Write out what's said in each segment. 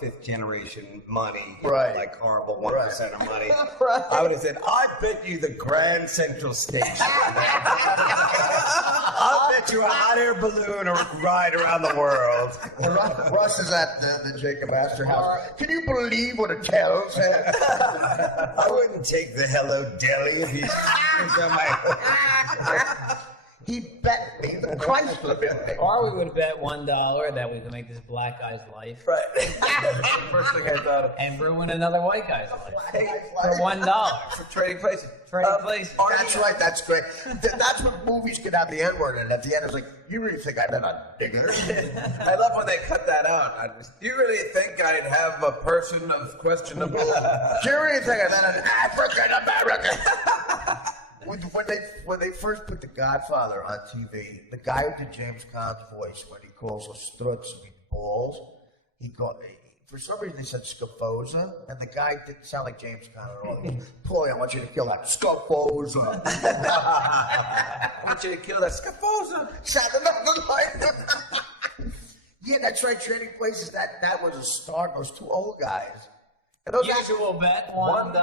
fifth generation money, right? Like horrible 1% of money. Right. I would have said, I bet you the Grand Central Station. I'll bet you a hot air balloon or ride around the world. Russ is at the Jacob Astor house. Can you believe what a tell said? I wouldn't take the Hello Deli if he's on my. He bet me the Chrysler building. Or we would bet $1 that we could make this black guy's life. Right. First thing I thought of. And ruin another white guy's life. For $1. For trading places. Trading places. That's right, that's great. That's what movies can have the N-word in. At the end, it's like, you really think I bet on digger? I love when they cut that out. Do you really think I'd have a person of questionable... Do you really think I bet on African-American? When they first put The Godfather on TV, the guy who did James Caan's voice, when he calls a struts and balls, for some reason they said Scafosa, and the guy didn't sound like James Caan at all. Paulie, I want you to kill that Scafosa. I want you to kill that Scafosa. Sounded nothing like him. Yeah, that's right. Trading Places. That was a start. Those two old guys. And those Usual bet, $1.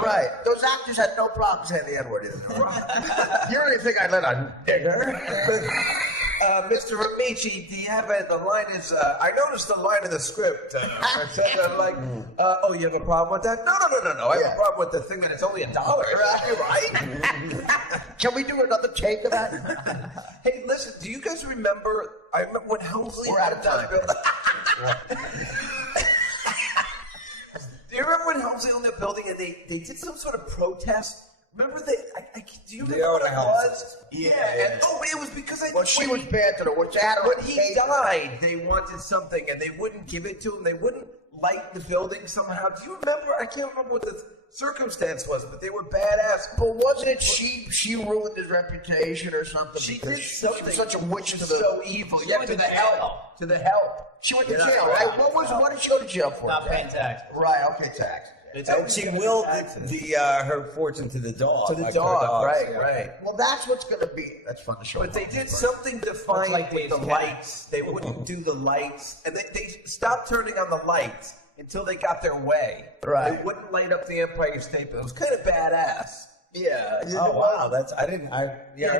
Right. Those actors had no problem saying the N-word. You really think I'd let a digger? Mr. Amici, do you have the line is, I noticed the line in the script. Oh, you have a problem with that? No. I have a problem with the thing that it's only $1. Right? Can we do another take of that? Hey, listen, do you guys remember, I remember when Helmsley... We're out of time. Do you remember when Helmsley owned that building and they did some sort of protest? Remember do you remember what it was? Yeah. And, it was because she was bad to her. When he died, they wanted something and they wouldn't give it to him. They wouldn't light the building somehow. Do you remember? I can't remember what the circumstance was, but they were badass. But wasn't it she ruined his reputation or something? She did something. She was such a witch to the... So evil. Yeah, to the help. To the help. She went to jail, right? What did she go to jail for? Not paying tax. Right, okay, tax. And she willed her fortune to the dog. To the dog, right. Well, that's what's going to be. That's fun to show. But they did something defiant with the lights. They wouldn't do the lights. And they stopped turning on the lights until they got their way. Right. They wouldn't light up the Empire State Building. It was kind of badass. Yeah. Oh, wow. That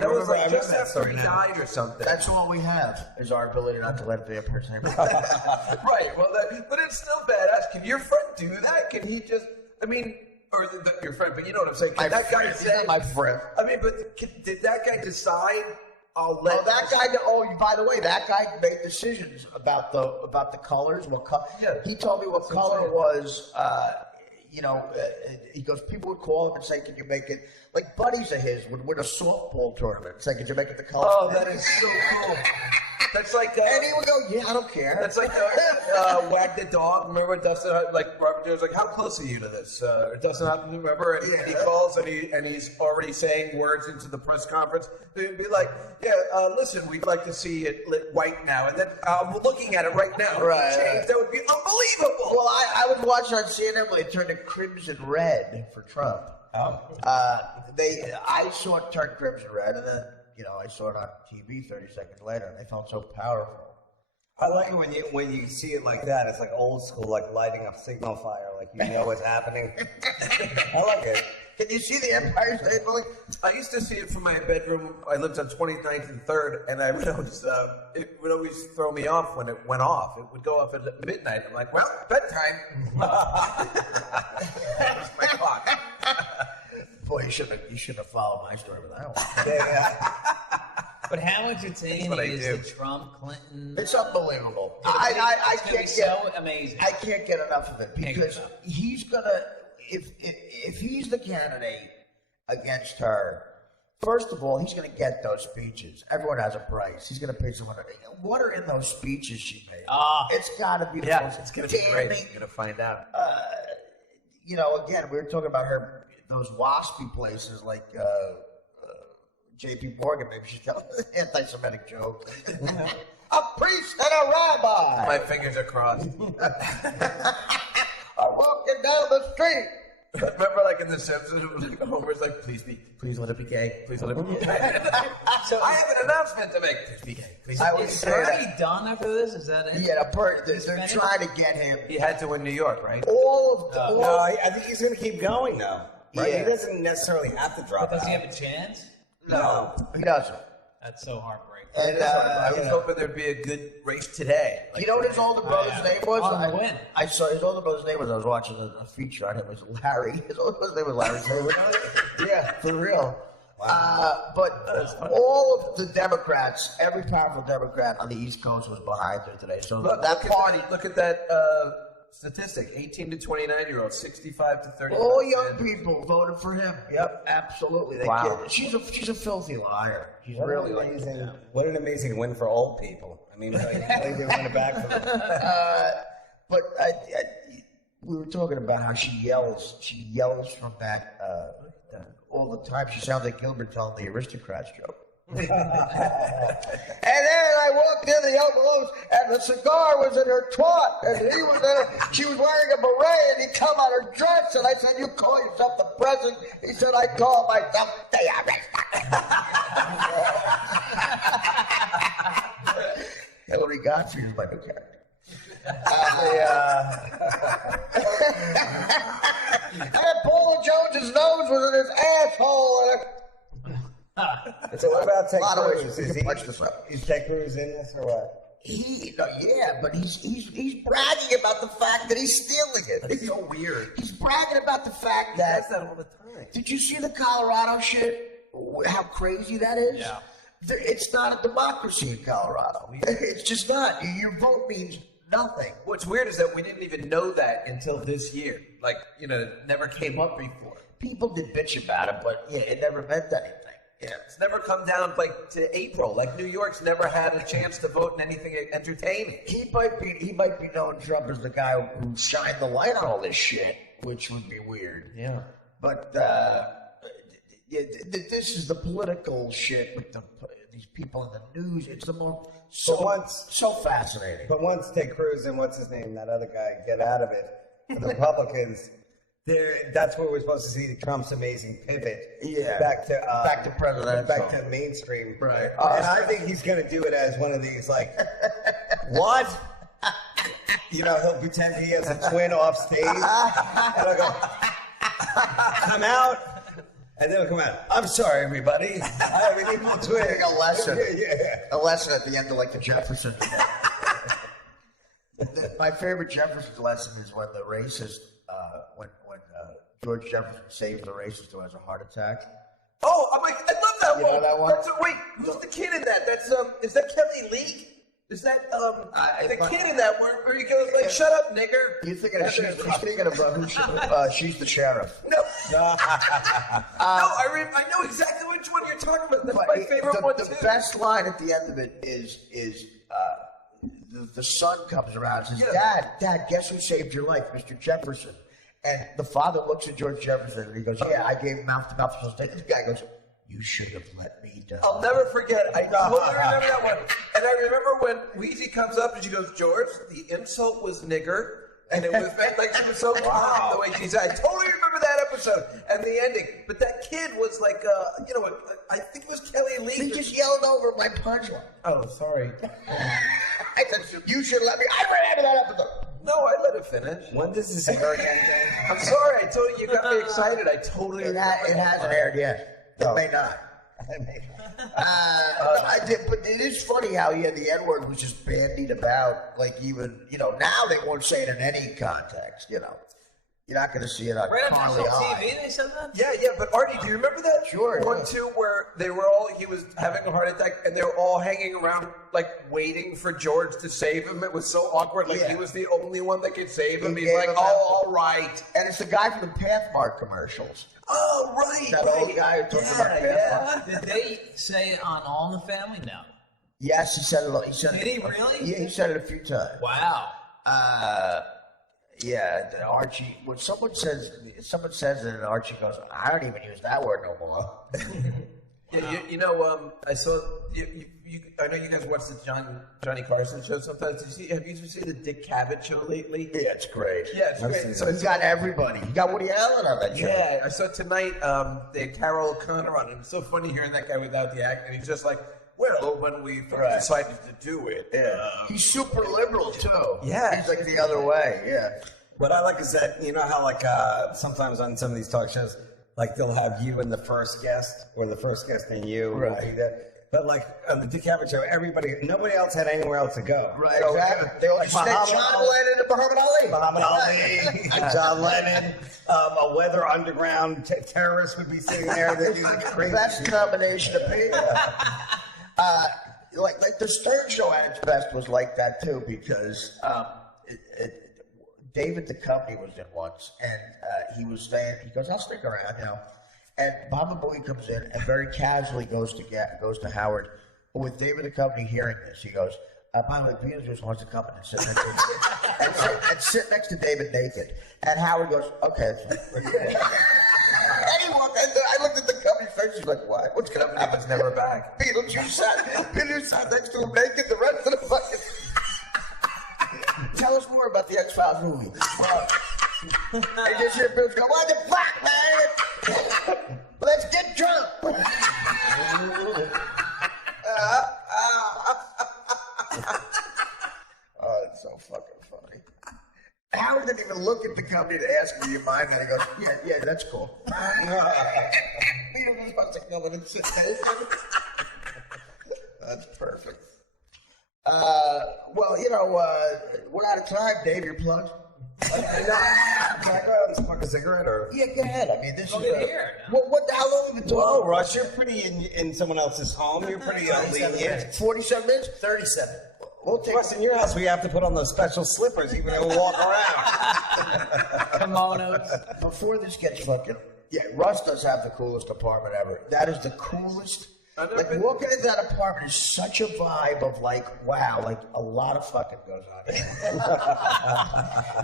was like just after he died or something. That's all we have, is our ability not to let the Empire State Building. Right. Well, but it's still badass. Can your friend do that? Can he just, your friend, but you know what I'm saying? Can that guy say, my friend. Did that guy decide, by the way, that guy made decisions about the colors. He told me what color was, he goes, people would call him and say, can you make it, like buddies of his would win a softball tournament. Say, could you make it the color? Oh, that is so cool. That's like, and he would go, yeah, I don't care. That's like Wag the Dog. Remember Dustin? Like Robert De Niro's like, how close are you to this? Dustin Hoffman, remember? And he calls and he's already saying words into the press conference. He'd be like, listen, we'd like to see it lit white now, and then we're looking at it right now. Right. That would be unbelievable. Well, I would watch on CNN when they turned it crimson red for Trump. I saw it turn crimson red, and then I saw it on TV 30 seconds later, and they felt so powerful. I like it when you see it like that. It's like old school, like lighting a signal fire, like you know what's happening. I like it. Can you see the Empire State Building? I used to see it from my bedroom. I lived on 29th and 3rd, and I would always, it would always throw me off when it went off. It would go off at midnight. I'm like, well, bedtime. That was my clock. Boy, you should have followed my story with that one. But how entertaining is the Trump, Clinton? It's unbelievable. It's going to be so amazing. I can't get enough of it because he's going to, if he's the candidate against her, first of all, he's going to get those speeches. Everyone has a price. He's going to pay someone. What are in those speeches she made? It's got to be the most. It's going to be great. You're going to find out. Again, we were talking about those waspy places like J.P. Morgan. Maybe she's telling an anti-Semitic joke. A priest and a rabbi. My fingers are crossed. are walking down the street. Remember, like in The Simpsons, it was like Homer's like, please let it be gay. Please let it be gay. So I have an announcement to make. Please be gay. Please. Is Bernie done after this? Is that it? Yeah, they're trying to get him. He had to win New York, right? No, I think he's going to keep going now. Right? Yeah. He doesn't necessarily have to drop Does out. he have a chance? No, he doesn't. That's so heartbreaking. And I was hoping there'd be a good race today. you know what his older brother's name was? On the win. I saw his older brother's name was. I was watching a feature on him. It was Larry. His older brother's name was Larry. Yeah, for real. Wow. But all of the Democrats, every powerful Democrat on the East Coast was behind her today. So that party. Look at that statistic: 18 to 29-year-olds, 65 to 35. All young people voted for him. Yep, absolutely. Wow. She's a filthy liar. She's What really an amazing, what an amazing win for old people. I mean, like, they win it back for them. But we were talking about how she yells. She yells from that all the time. She sounds like Gilbert telling the Aristocrats joke. And then I walked in the Oval's, and the cigar was in her twat, and he was in her, she was wearing a beret, and he come out her dress, and I said, "You call yourself the president?" He said, "I call myself the Aristocrat." Hillary Godfrey is my new character. And Paula Jones's nose was in his asshole. So what about Ted A lot of ways Cruz? we Is can punch this up. Is Ted Cruz in this or what? Yeah, but he's bragging about the fact that he's stealing it. It's so weird. He's bragging about the fact He that. does that all the time. Did you see the Colorado shit? How crazy that is? Yeah. It's not a democracy in Colorado. It's just not. Your vote means nothing. What's weird is that we didn't even know that until this year. Like, it never came up before. People did bitch about it, but it never meant anything. Yeah, it's never come down to April. Like New York's never had a chance to vote in anything entertaining. He might be known Trump as the guy who shined the light on all this shit, which would be weird. Yeah. But this is the political shit with these people in the news. It's the most so fascinating. But once Ted Cruz and what's his name, that other guy, get out of it, the Republicans, that's where we're supposed to see Trump's amazing pivot. Yeah. Back to presidential. back to mainstream. Right. And I think he's going to do it as one of these, like, what? He'll pretend he has a twin off stage. And I'll go, come out. And then he'll come out. I'm sorry, everybody. I have an equal twin. A lesson. Yeah. A lesson at the end of like the Jefferson. My favorite Jefferson lesson is when the racist, when George Jefferson saves the racist who has a heart attack. Oh, I love that You one. know that one? Wait, who's the kid in that? That's is that Kelly Lee? Is that the kid in that where he goes like, "Shut up, nigger"? You're thinking of She's the Sheriff. No. No, I know exactly which one you're talking about. That's my favorite one too. The best line at the end of it is the son comes around and says, Dad, guess who saved your life? Mr. Jefferson. And the father looks at George Jefferson and he goes, yeah, I gave mouth-to-mouth. The guy goes, you should have let me die. I'll never forget. I totally remember that one. And I remember when Wheezy comes up and she goes, George, the insult was nigger. And it was like she was so calm the way she said. I totally remember that episode and the ending. But that kid was like, I think it was Kelly Lee. He just yelled over my punchline. Oh, sorry. I said, you should let me. I ran out of that episode. No, I let it finish. When does this air again? I'm sorry. I told you got me excited. I totally. It hasn't aired yet. It may not. I did, but it is funny how the N-word was just bandied about. Like even now they won't say it in any context. You're not going to see it on Right on Carly national High. TV, they said that? Yeah, but Artie, do you remember that? Sure, One, yeah. too, where he was having a heart attack and they were all hanging around, like, waiting for George to save him. It was so awkward. Like, Yeah. he was the only one that could save him. He He's gave like, him oh, all right. And it's the guy from the Pathmark commercials. Oh, right. That old guy who talks about Pathmark. Did they say it on All in the Family? No. Yes, he said it. Did he really? Yeah, he said it a few times. Wow. Yeah, Archie. When someone says it, and Archie goes, "I don't even use that word no more." Yeah, I saw. I know you guys watch the Johnny Carson show sometimes. Have you seen the Dick Cavett show lately? Yeah, it's great. Yeah, it's great. So he's got everybody. You got Woody Allen on that show. Yeah, I saw tonight. They had Carol O'Connor on it. It's so funny hearing that guy without the act, and he's just like, well, when we decided to do it. Yeah. He's super liberal too. Yeah. He's like the other way. Yeah. What I like is that, you know how like sometimes on some of these talk shows, like they'll have you and the first guest, or the first guest and you. Right. Will be there. But like on the Dick Cavett show, nobody else had anywhere else to go. Right, exactly. They all just said John Lennon and Muhammad Ali. Muhammad Ali, John Lennon, a weather underground terrorist would be sitting there. The best combination of people. Like the Stern Show at its best was like that too, because David Duchovny was in once, and he was saying, he goes, "I'll stick around," And Baba Booey comes in and very casually goes to Howard. But with David Duchovny hearing this, he goes, "By the way, Beetlejuice wants to come in and sit next to David naked." And Howard goes, "Okay." And he walked. And I looked at Duchovny's face. He's like, "What? What's going to happen?" It's never back. Beetlejuice sat next to him naked. The rest of the fucking. Tell us more about the X-Files movie. I just hear Bill go, "What the fuck, man? Let's get drunk." Oh, it's so fucking funny. Howard didn't even look at the company to ask me, "Do you mind?" And he goes, "Yeah, that's cool." He was about to come in and sit there. That's perfect. Well, we're out of time. Dave, your plugs? Can I go out and smoke a cigarette? Or? Yeah, go ahead. I mean, this is here. How long have you been Whoa, talking? Russ, you're pretty in someone else's home. You're pretty lenient. 47 minutes? 37. We'll take Russ, in your house, we have to put on those special slippers even though we walk around. Kimonos. Before this gets fucking... Yeah, Russ does have the coolest apartment ever. That is the coolest... Like, walking into that apartment is such a vibe of like, wow, like a lot of fucking goes on here.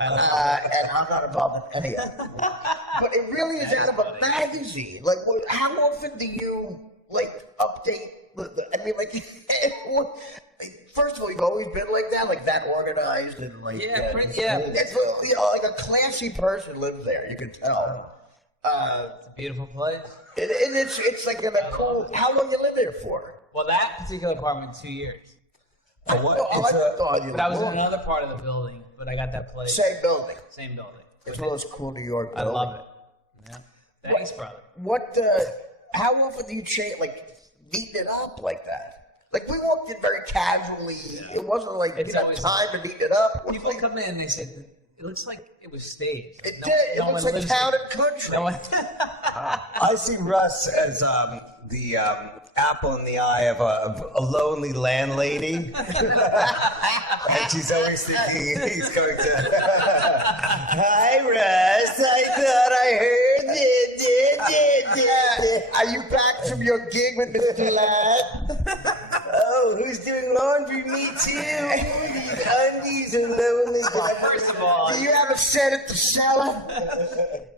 And I'm not involved in any of it. But it really is out of a magazine. Like, how often do you, like, update I mean, like, first of all, you've always been like that organized and like... Yeah, It's, like a classy person lives there, you can tell. It's a beautiful place. And it's like in a cool... How long you live there for? Well, that particular apartment, 2 years. I thought you But I was in another part of the building, but I got that place. Same building. Same building. It's one of those cool New York I buildings. love it. Yeah. Thanks, brother. How often do you change, like, meet it up like that? Like, we walked in very casually. Yeah. It wasn't like, it's always time to meet it up. People come in and they say, it looks like it was staged. It did. It looks like Town and Country. I see Russ as the apple in the eye of a lonely landlady. And she's always thinking he's going to... Hi, Russ. I thought I heard it. Are you back from your gig with Mr. Ladd? Oh, who's doing laundry? Me too. These undies are lonely. First of all, do you have a set at the cellar?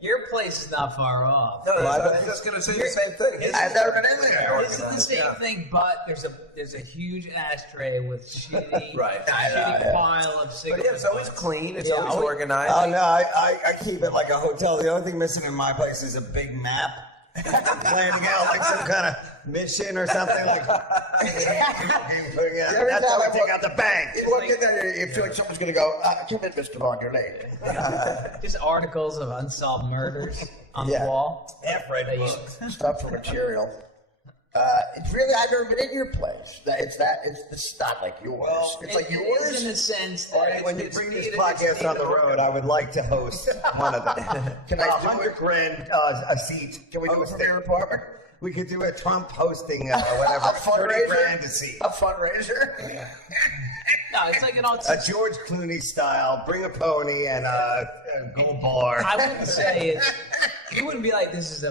your place is not far off. No, I was just going to say the same thing. I've never been in there. This is the same thing, but there's a huge ashtray with shitty, Right. shitty pile of But cigarettes. yeah, it's always clean. It's Yeah, always always- organized. Oh, no, I keep it like a hotel. The only thing missing in my place is a big map. Planning out like some kind of mission or something. Like, that's how I take out the bank. You walk in there, you feel like someone's going to go, come in, Mr. Vaughn, you're late. Just articles of unsolved murders on the wall. Half-read books. Stuff for material. It's really, I've never been in your place. It's not like yours. Well, it's like It yours. is in the sense that When you bring this podcast on the road, I would like to host one of them. Can I do $100 it? grand a seat. Can we do it from your apartment? We could do a Trump hosting whatever. A fundraiser? 30 grand a seat. A fundraiser? no, it's like an A autistic. George Clooney style. Bring a pony and a gold bar. I wouldn't say it. You wouldn't be like this is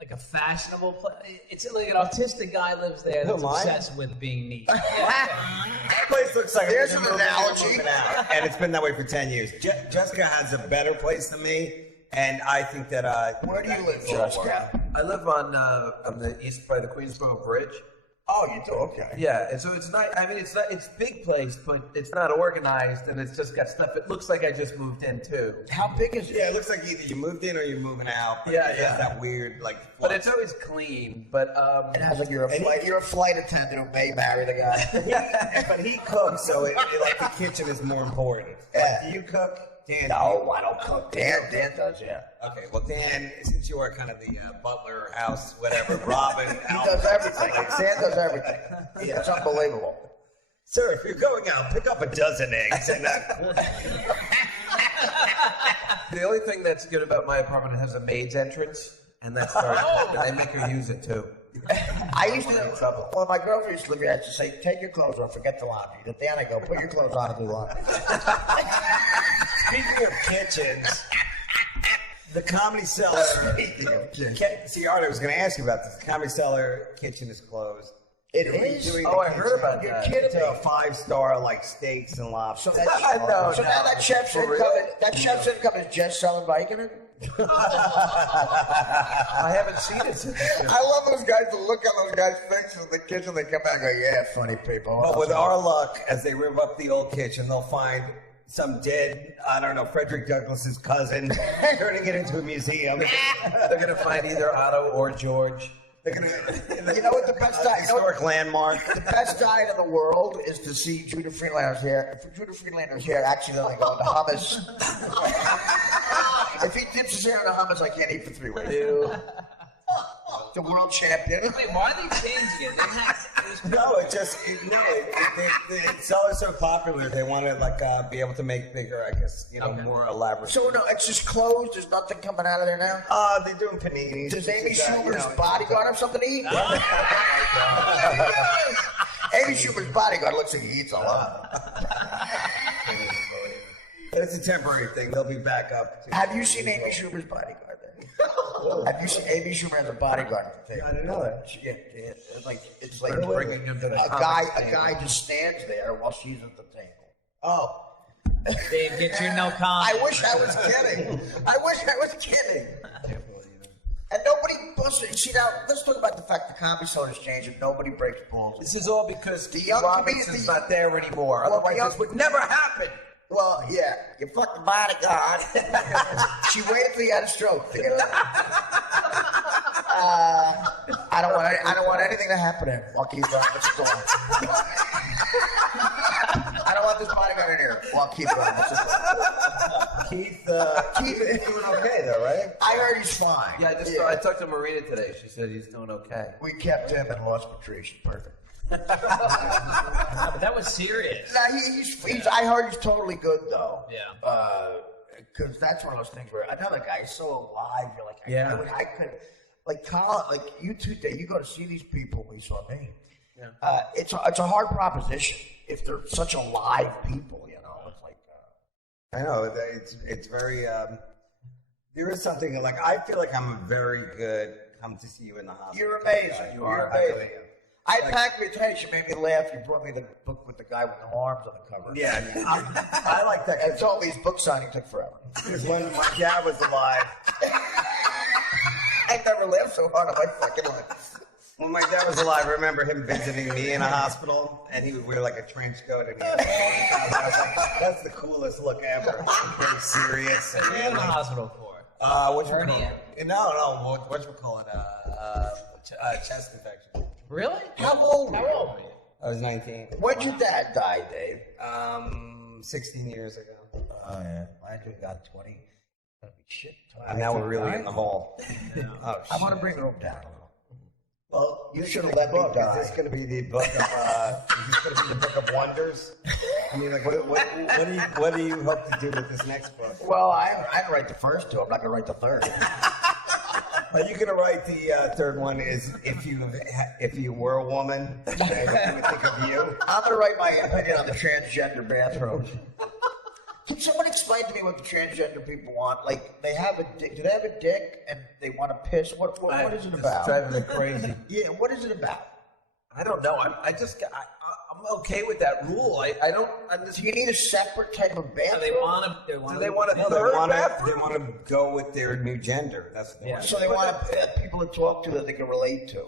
like a fashionable place. It's like an autistic guy lives there that's Who, mine? obsessed with being neat. That place looks like There's it's an been analogy. moving out, and it's been that way for 10 years. Jessica has a better place than me, and I think that. Where do you live, Jessica? I live on the east by the Queensboro Bridge. Oh, you do? Okay. Yeah, and so it's not. I mean, it's not. It's a big place, but it's not organized, and it's just got stuff. It looks like I just moved in too. How big is it? Yeah, it looks like either you moved in or you're moving out. Yeah, It has yeah. that weird like. But it's always clean. But It has like you're a flight attendant who may marry the guy. But he cooks, so like the kitchen is more important. Yeah. Do you cook, Dan? No, I don't cook. Dan does, yeah. Okay, well, Dan, since you are kind of the butler, house, whatever, Robin, He does everything. Dan does everything. Yeah, it's unbelievable. Sir, if you're going out, pick up a dozen eggs and the only thing that's good about my apartment, it has a maid's entrance, and that's and I make her use it too. I used to, when my girlfriend used to live here, I used to say, take your clothes off, forget the laundry. To Dan, I go, put your clothes on and do laundry. Speaking of kitchens, the Comedy Cellar. See, Art, I was going to ask you about this. The Comedy Cellar kitchen is closed. It You're is? redoing Oh, the I heard about You're that. kidding to a me. 5-star like steaks and lobster. So now No, that chef's for income, real? that chef's income is just selling bacon? I haven't seen it since. I love those guys, the look on those guys' faces in the kitchen. They come back and go, yeah, funny people. But with our luck, as they rip up the old kitchen, they'll find some dead, I don't know, Frederick Douglass's cousin, turning it into a museum. They're gonna find either Otto or George. They're gonna, You know what the best diet? You know what? historic landmark. The best diet in the world is to see Judah Friedlander's hair. If Judah Friedlander's hair accidentally go into hummus. If he dips his hair into hummus, I can't eat for 3 weeks. The world champion. Wait, why are they changing it? No, the cellar's so popular, they want to like be able to make bigger, I guess, more elaborate. So no, it's just closed. There's nothing coming out of there now. They're doing paninis. Does Amy which is, Schumer's bodyguard have something to eat? Amy Schumer's bodyguard looks like he eats a lot. It's a temporary thing. They'll be back up. Have you seen Amy Schumer's bodyguard there? Have you seen Amy Schumer has a bodyguard? I didn't know that. Yeah, it's like They're bringing him to the a guy just stands there while she's at the table. Oh, Dave, get your no comment. I wish I was kidding. And nobody busted. See now, let's talk about the fact the Comedy Cellar has changed and nobody breaks balls. This is all because The young Robinson's comedians- not there anymore. Well, Otherwise, the young- this would never happen. Well, yeah, you fucked the bodyguard. She waited till you had a stroke. I don't want anything to happen to him while Keith running the store. I don't want this bodyguard in here while Keith running the store. Keith is doing okay though, right? I heard he's fine. Yeah, I talked to Marina today. She said he's doing okay. We kept him and lost Patricia. Perfect. No, but that was serious. Nah, I heard he's totally good though. Yeah. Because that's one of those things where another guy is so alive. You're like, Yeah. I could, like Colin, like you two, you go to see these people. We saw me. Yeah. It's a hard proposition if they're such alive people. It's like. I know it's very. There is something like I feel like I'm very good. Come to see you in the hospital. You're amazing. You're amazing. I packed me today. She made me laugh. You brought me the book with the guy with no arms on the cover. Yeah, I like that. And told me his book signing took forever. Because when my dad was alive, I never laughed so hard in my fucking life. when my dad was alive, I remember him visiting me in a hospital, and he would wear like a trench coat, and I was like, "That's the coolest look ever." Very serious. What are you in the hospital for? What you call Hernia? it? No. What you call it? Chest infection. Really? How old How were you? old were you? I was 19. When'd your dad die, Dave? 16 years ago. Oh, yeah. Mine just got 20. Shit. And now we're really in the hole. Oh, I want to shit. bring the room down a little. Well, You should have let me book. die. Is this going to be the book of? Is this going to be the book of wonders? I mean, like, what do you hope to do with this next book? Well, I'd write the first two. I'm not going to write the third. Are you going to write the third one? Is if you were a woman, what you would think of you? I'm going to write my opinion on the transgender bathrooms. Can someone explain to me what the transgender people want? Like, they have a dick. Do they have a dick and they want to piss? What is it It's about? driving me crazy. Yeah, what is it about? I don't know. I'm okay with that rule. I don't. Do you need a separate type of bathroom? They want to. Do they want a They third want bathroom? to go with their new gender. That's what they want. So they want people to talk to that they can relate to.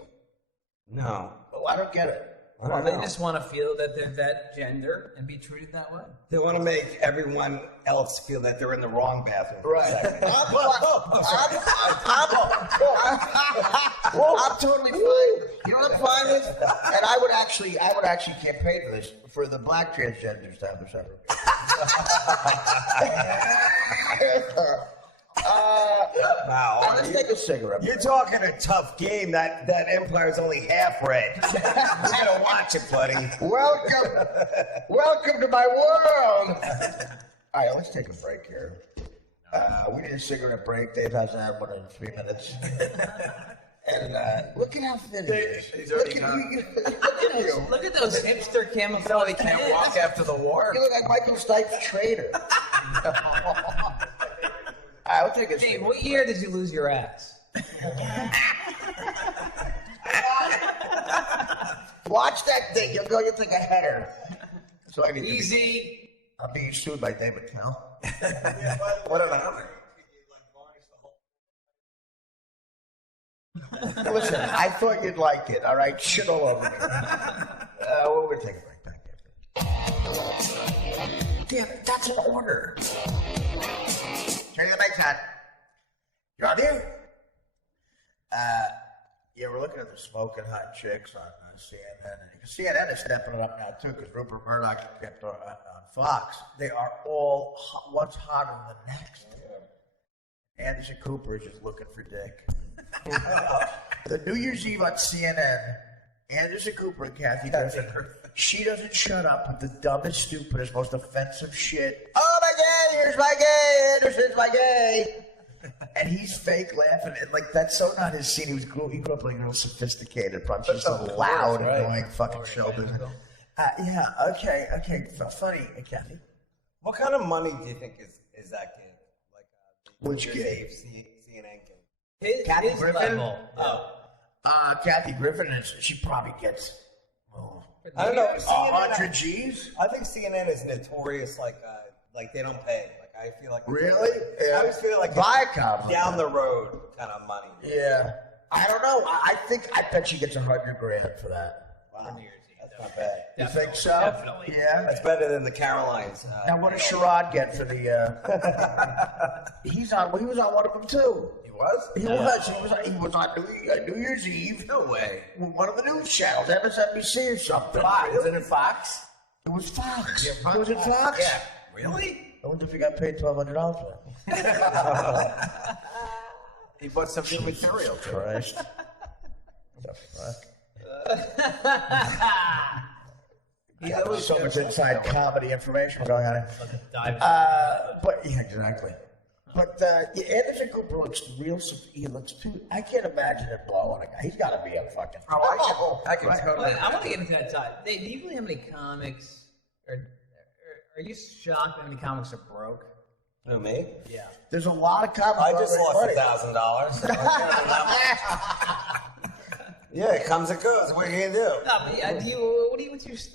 No. Oh, I don't get it. I Well, don't they know. just want to feel that they're that gender and be treated that way. They want to make everyone else feel that they're in the wrong bathroom. Right. I'm totally fine. You know what I'm fine with? And I would actually campaign for this, for the black transgenders to have their separate. Wow. Let's take a cigarette. You're talking a tough game. That Empire's only half red. You gotta watch it, buddy. Welcome to my world. All right, let's take a break here. We need a cigarette break. Dave has to have one in 3 minutes. And look at how thin he is. He's Look already at gone. you. Look at you. Look at those hipster camouflage He can't walk after the war. You look like Michael Stipe's Trader. All right, we'll take a Hey, cigarette. what year did you lose your ass? Watch that thing. You'll think a header. So I need Easy. I'm being sued by David Cal. What an honor. Listen, I thought you'd like it. All right, shit all over me. We're gonna take a break back here. Damn, that's an order. Turn the mics on. You on there? Yeah, we're looking at the smoking hot chicks on CNN. And CNN is stepping it up now, too, because Rupert Murdoch kept on Fox. They are all what's hotter than next. Anderson Cooper is just looking for dick. The New Year's Eve on CNN, Anderson Cooper and Kathy Griffin. She doesn't shut up with the dumbest, stupidest, most offensive shit. Oh my God, here's my gay, Anderson's my gay. And he's fake laughing. And like, that's so not his scene. He grew up like real sophisticated, probably just a loud, annoying fucking shoulder. Yeah, okay, funny, Kathy. What kind of money do you think is that kid? Like, Which New kid? Year's Eve CNN kid. Kathy His Griffin? level. Kathy Griffin, she probably gets, I don't know. 100 G's? I think CNN is notorious. Like they don't pay. Like I feel like Really? I always feel like Viacom. down the road kind of money. Yeah. I don't know. I bet she gets $100 grand for that. Wow, that's not bad. You think so? Definitely. Yeah. That's better than the Carolines. Now, what does Sherrod get for the? He was on one of them too. He was? He was on New Year's Eve. No way. With one of the news channels, MSNBC or something. Wasn't it Fox? It was Fox. Was it Fox? Yeah. Really? I wonder if he got paid $1,200 for it. He bought some new material. Christ. What the fuck? So much inside comedy information going on here. But yeah, exactly. But Anderson Cooper looks real. He looks too. I can't imagine it blowing a guy. He's got to be a fucking. I can totally. I want to get into that side. Do you believe how many comics are you shocked how many comics are broke? Who, me? Yeah. There's a lot of comics. I just lost money. $1,000. Yeah, it comes and goes. What are you gonna do? No, but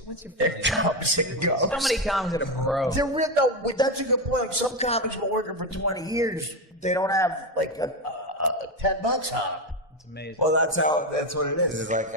what's your It feeling? comes and goes. So many comics that are broke. There really that's a good point. Some comics have been working for 20 years. They don't have like $10 on them. It's amazing. Well, that's what it is. It's like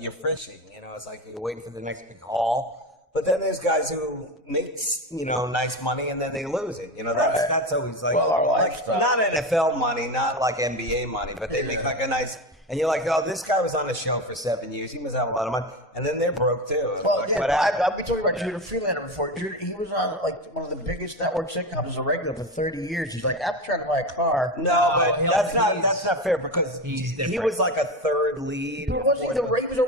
you're fishing. You know, it's like you're waiting for the next big haul. But then there's guys who make nice money and then they lose it. You know, that's always like, Well, our like lifestyle. not NFL money, not like NBA money, but they make like a nice. And you're like, oh, this guy was on the show for 7 years. He must have a lot of money. And then they're broke too. Well, Like, yeah, what happened? I've been talking about Judah Freelander before. He was on like one of the biggest network sitcoms as a regular for 30 years. He's like, I'm trying to buy a car. No, but that's he's- not fair because he's he different. was like a third lead. He was a regular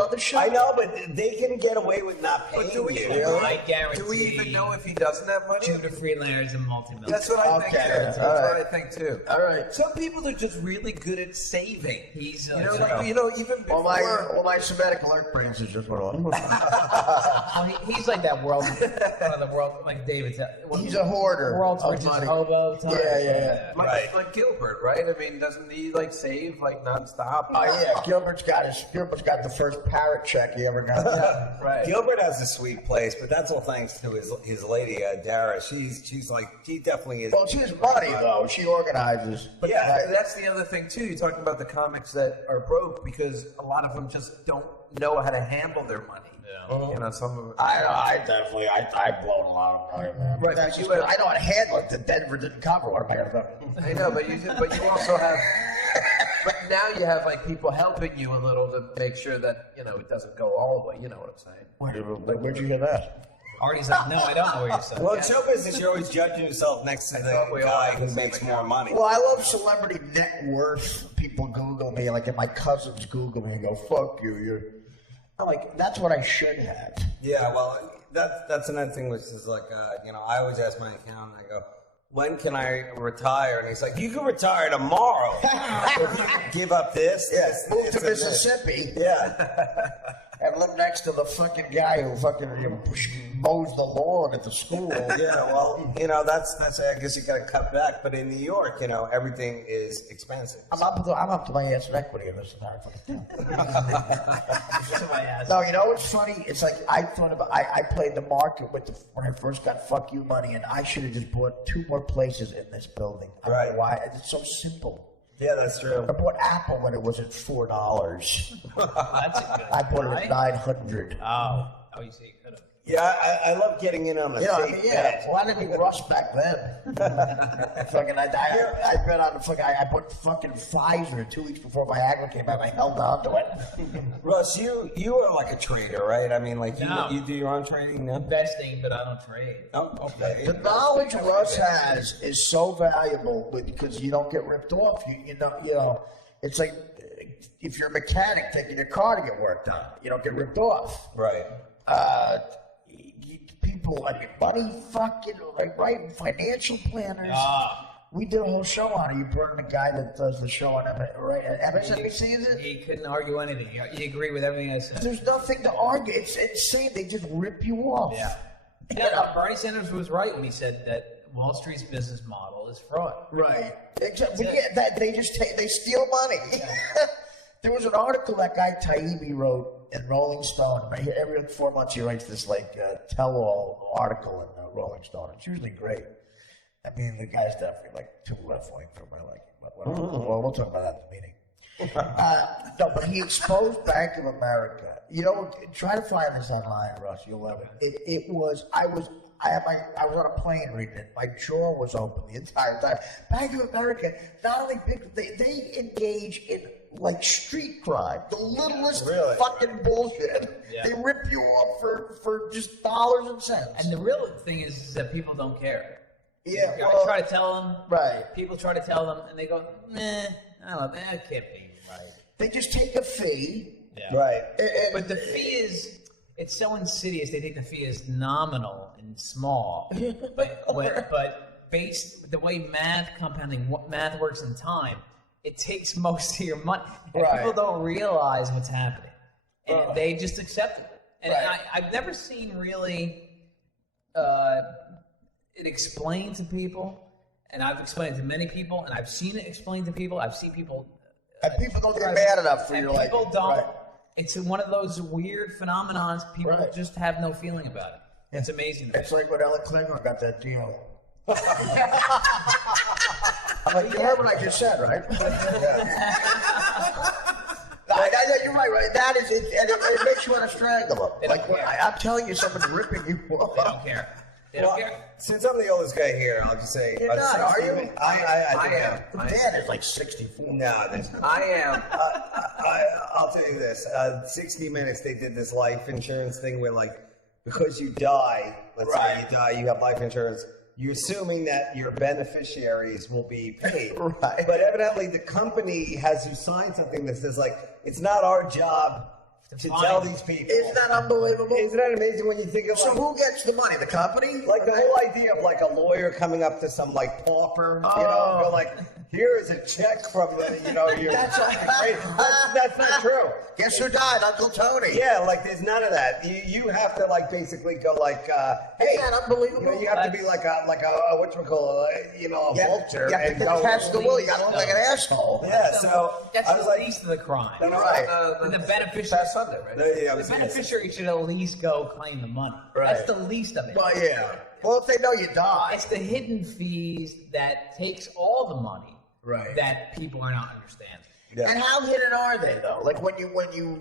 on the show. I know, but they can get away with not paying do we- you. I guarantee. Do we even know if he doesn't have money? Judah Freelander is a multi-millionaire? That's what I think. Okay, Too. That's all what right. I think too. All right. Some people are just really good at saving. He's even before. Well, my Semitic alert experiences just went on. He's like that world, one of the world, like David said. He's a hoarder. World's of richest money. hobo. Yeah. Like Gilbert, right? I mean, doesn't he like save like nonstop? Oh yeah, Gilbert's got the first parrot check he ever got. Yeah, right. Gilbert has a sweet place, but that's all thanks to his lady, Dara. She's like, she definitely is. Well, she's money though. She organizes. But that's the other thing too. You're talking about the comics that are broke because a lot of them just don't know how to handle their money. Yeah. You know, some of it. I definitely, I've blown a lot of money, man. Right, That's but just, I know how to handle it. The Denver didn't cover. What am I gonna do? I know, but you also have. But now you have like people helping you a little to make sure that it doesn't go all the way. You know what I'm saying? Where'd you hear that? Artie's like, no, I don't know what you're saying. Well, in show business, you're always judging yourself next to the guy who makes more money. Well, I love celebrity net worth. People Google me, like, and my cousins Google me and go, "Fuck you." I'm like, that's what I should have. Yeah, well, that's another thing, which is like, I always ask my accountant, I go, when can I retire? And he's like, you can retire tomorrow. If you give up this. Yes, move to Mississippi. Yeah. And live next to the fucking guy who fucking mows the lawn at the school. Yeah, well, that's I guess you got to cut back. But in New York, everything is expensive. I'm up to my ass in equity in this entire fucking Somebody asked. No, what's funny? It's like I played the market when I first got fuck you money, and I should have just bought 2 more places in this building. I don't know why. It's so simple. Yeah, that's true. I bought Apple when it was at $4. That's a good. I bought it at $900. Oh, you see, you could have. Yeah, I love getting in on the safe bet. Why didn't he rush back then? Fucking, I bet on the fucking. I bought fucking Pfizer 2 weeks before Viagra came out. I held on to it. Russ, you are like a trader, right? I mean, like No. you do your own trading, no? Investing, but I don't trade. Oh, okay. The knowledge Russ has is so valuable because you don't get ripped off. You know, it's like if you're a mechanic taking your car to get work done, you don't get ripped off. Right. People, money, fucking, like, right, financial planners. We did a whole show on it. You brought in a guy that does the show on MSNBC, is it? He couldn't argue anything. He agreed with everything I said. There's nothing to argue. It's insane. They just rip you off. Yeah. Yeah, Bernie Sanders was right when he said that Wall Street's business model is fraud. Right. Exactly. They steal money. There was an article that guy Taibbi wrote in Rolling Stone. Every 4 months he writes this tell-all article in Rolling Stone. It's usually great. I mean, the guy's definitely like too left-wing for my liking. Well, we'll talk about that in the meeting. No, but he exposed Bank of America. Try to find this online, Russ. You'll love it. I was on a plane reading it. My jaw was open the entire time. Bank of America, not only they engage in like street crime, the littlest fucking bullshit. Yeah. They rip you off for just dollars and cents. And the real thing is that people don't care. Yeah, I try to tell them. Right. People try to tell them, and they go, nah, I don't know, that can't be right. They just take a fee. Yeah. Right. But the fee it's so insidious. They think the fee is nominal and small. but based the way math works in time, it takes most of your money. And people don't realize what's happening. And they just accept it. And I've never seen really it explained to people. And I've explained it to many people. And I've seen it explained to people. I've seen people... And people don't get mad enough for your life. People don't. Right. It's one of those weird phenomenons. People just have no feeling about it. It's amazing. It's like when Ellen Klinger got that deal. I'm like, you heard what I just said, right? You're right. That is it. And it makes you want to strangle them. Like, I'm telling you, someone's ripping you off. They don't care. Since I'm the oldest guy here, I'll just say... You're not, are you? I am. Dan is like 64. No, I am. I'll tell you this. 60 Minutes, they did this life insurance thing where, like, because you die, let's say you die, you have life insurance, you're assuming that your beneficiaries will be paid. Right. But evidently the company has you sign something that says, like, it's not our job to tell these people. Isn't that unbelievable? Isn't that amazing when you think of So who gets the money? The company? like the whole idea of like a lawyer coming up to some like pauper, you know, go like, here is a check from the, you know, your. That's not true. Guess who died? Uncle Tony. Yeah, like there's none of that. You have to like basically go like, hey, Isn't that unbelievable? you know, you have to be like a whatchamacallit, you know, a vulture. You have and to go, test the will. You gotta look like an asshole. yeah, so That's I was the like, least of the crime. Right. And the beneficiary, Past Sunday, right? yeah, I the was gonna say. beneficiary should at least go claim the money. Right. That's the least of it. Well, yeah. Well, if they know you died. It's the hidden fees that takes all the money Right. that people are not understanding. Yeah. And how hidden are they though? Like when you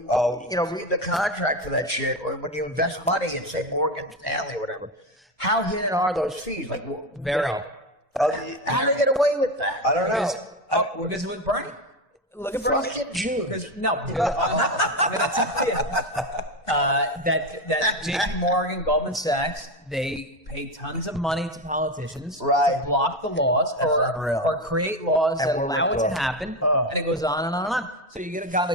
Oh. you know read the contract for that shit, or when you invest money in say Morgan Stanley or whatever, how hidden are those fees? Like Very. how do they get away with that? I don't know. Because with Bernie, look at Bernie. Fucking Jews. Because I'm gonna tell you that J.P. Morgan, Goldman Sachs, they pay tons of money to politicians Right. to block the laws unreal. or create laws And that we're allow it with to them. happen, and it goes on and on and on. So you get a guy like